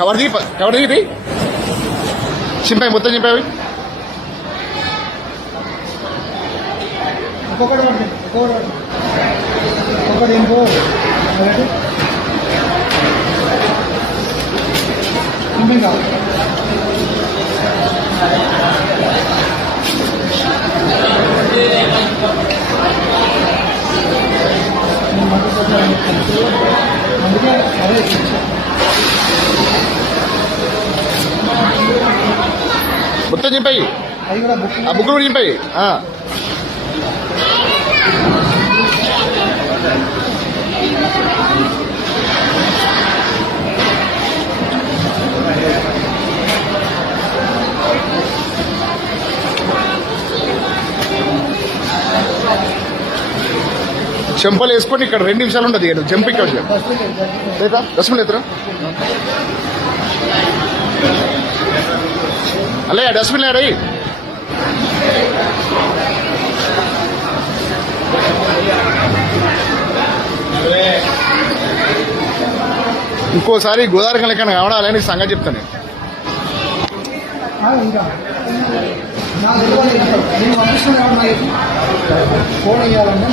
Cover తీ cover తీ చింపై మొత్తం చింపై అవి ఒక్కొక్కటి పడుతుంది ఒక్కొక్కటి పడుతుంది ఒక్కొక్కటి ఇంకో అలాంటి ఇంకా అందుకే అదే కూడా చింపాయి. ఆ బుక్ కూడా చింపాయి. చెంపలు వేసుకొని ఇక్కడ రెండు నిమిషాలు ఉండదు ఇక్కడ చెంప ఇక్కడ లేదా డస్ట్బిన్ ఎత్తరా అల్లే డస్ట్బిన్ లేడీ ఇంకోసారి గోదావరి లెక్క కావడాలని సంగతి చెప్తాను. ఫోన్ ఇవ్వాలంటే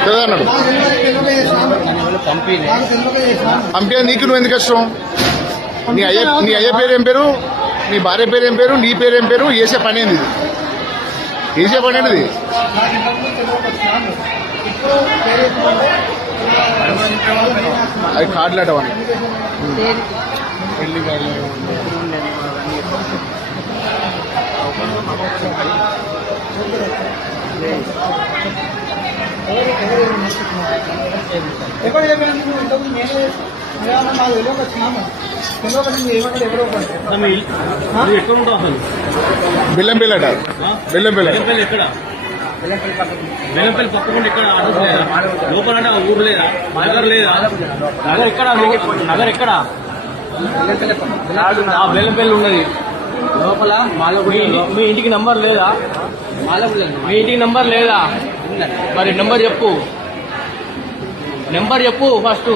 చెప్తాను పంపే నీకు నువ్వు ఎందుకు కష్టం? నీ అయ్య నీ అయ్య పేరు ఏం పేరు? నీ భార్య పేరు ఏం పేరు? నీ పేరు ఏం పేరు? వేసే పని ఏంది వేసే పని ఏంటిది? అది కార్డులు అటవని ఎక్కడ చెప్పినా నువ్వు ఇంతకుముందు నేనే ఏమన్నా నాకు తెలియక వచ్చినాను తెలియక నువ్వు ఏమన్నా ఎవరో ఒకరు. నువ్వు ఎక్కడ ఉంటావు అసలు? బెల్లం బెల్లం ఎక్కడ? బెల్లంపల్లి పక్కకుండా ఎక్కడ అడ్రస్ లేదా లోపల అంటే ఆ ఊరు లేదా? నగర్ లేదా? నగర్ ఎక్కడ? నగర్ ఎక్కడ? ఆ బెల్లంపల్లి ఉన్నది. లోపల మీ ఇంటి- మీ ఇంటికి నంబర్ లేదా? మీ ఇంటికి నంబర్ లేదా? మరి నెంబర్ చెప్పు. నెంబర్ చెప్పు ఫస్ట్.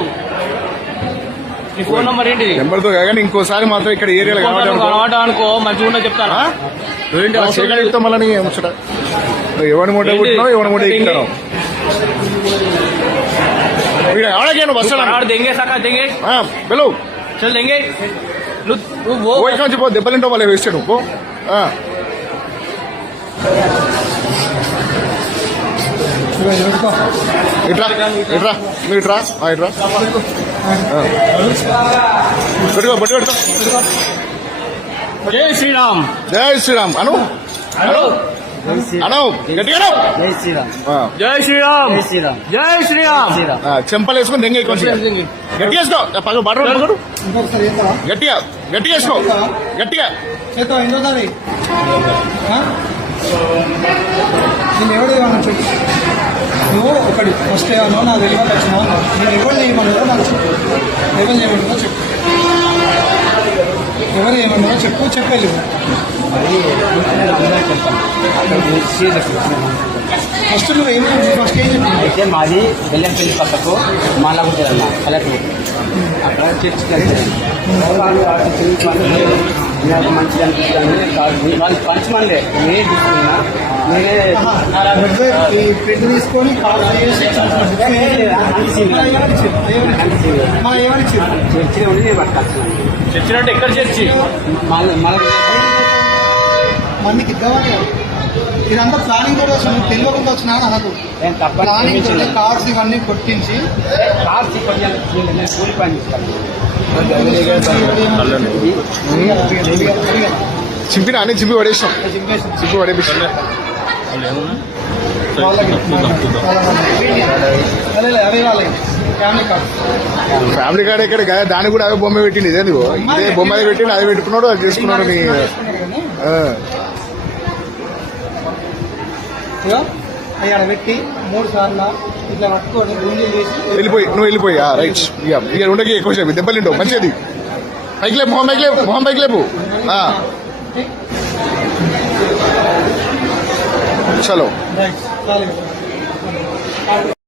నీ ఫోన్ నెంబర్ ఏంటి? నెంబర్తో కానీ ఇంకోసారి మాత్రం ఇక్కడ ఏరియాలో కావాలి అనుకో. మంచిగా ఉన్నా చెప్తాను. చెప్తాం ఎవరి మూట ఎవరి ఆడ దెంగే నువ్వు ఇక్కడ నుంచి వాళ్ళు వేస్తాడు పో. ఇట్రా ఇట్రా నువ్వు ఇట్రా. ఇట్రా పెట్టుకో జై శ్రీరామ్. జై శ్రీరామ్. అను. అను. చెంపలు వేసుకుని దెంగ గట్టి వేసుకో. పగ బటర్ గట్టిగా గట్టిగా వేసుకో. గట్టిగా. ఏమన్నా నాకు తెలియక వచ్చినావు నేను ఎవరు చేయమన్నారో నాకు చెప్పు. ఎవరు చేయమన్నారో చెప్పు. ఎవరు ఏమన్నారో చెప్పు చెప్పేది ఫస్ట్ నువ్వు ఏమన్నా ఫస్ట్ ఏం చెప్పు? అయితే మాది బెల్లంపల్లి పక్కకు మాలగుంట అన్న పల్లెటూరు అక్కడ చర్చ్ నాకు మంచిగా అనిపిస్తుంది కాదు వాళ్ళు పంచమండే నేనే తీసుకున్నా నేనే తీసుకొని చర్చి ఉండి నేను చచ్చినట్టు ఎక్కడ చర్చి మళ్ళీ ఇదంతా ప్లానింగ్ కూడా వచ్చిన తెలియకుండా వచ్చినా నాకు ప్లానింగ్ తోటి. కార్స్ ఇవన్నీ కొట్టించి కార్ తిప్పటి నేను కూలి పని చేస్తాను. చింపిన? అన్ని చింపి పడేసాం చింపేసి. చింపి పడేపిస్తాం ఫ్యామిలీ కార్డ్ ఎక్కడ? కదా దానికి కూడా అదే బొమ్మ పెట్టింది ఇదే నువ్వు ఇదే బొమ్మ పెట్టింది అదే పెట్టుకున్నాడు అది చేసుకున్నాడు నీ ఆడ పెట్టి మూడు సార్లు ఇట్లా పట్టుకొని గుంజీలు చేసి వెళ్ళిపోయి నువ్వు వెళ్ళిపోయి రైట్ ఇక ఉండకి ఎక్కువ సేపు దెబ్బలిండవు మంచిది. పైకి లేపు మొహం పైకి లేపు మొహం పైకి లేపు. ఆ, చలో. రైట్ చాలు.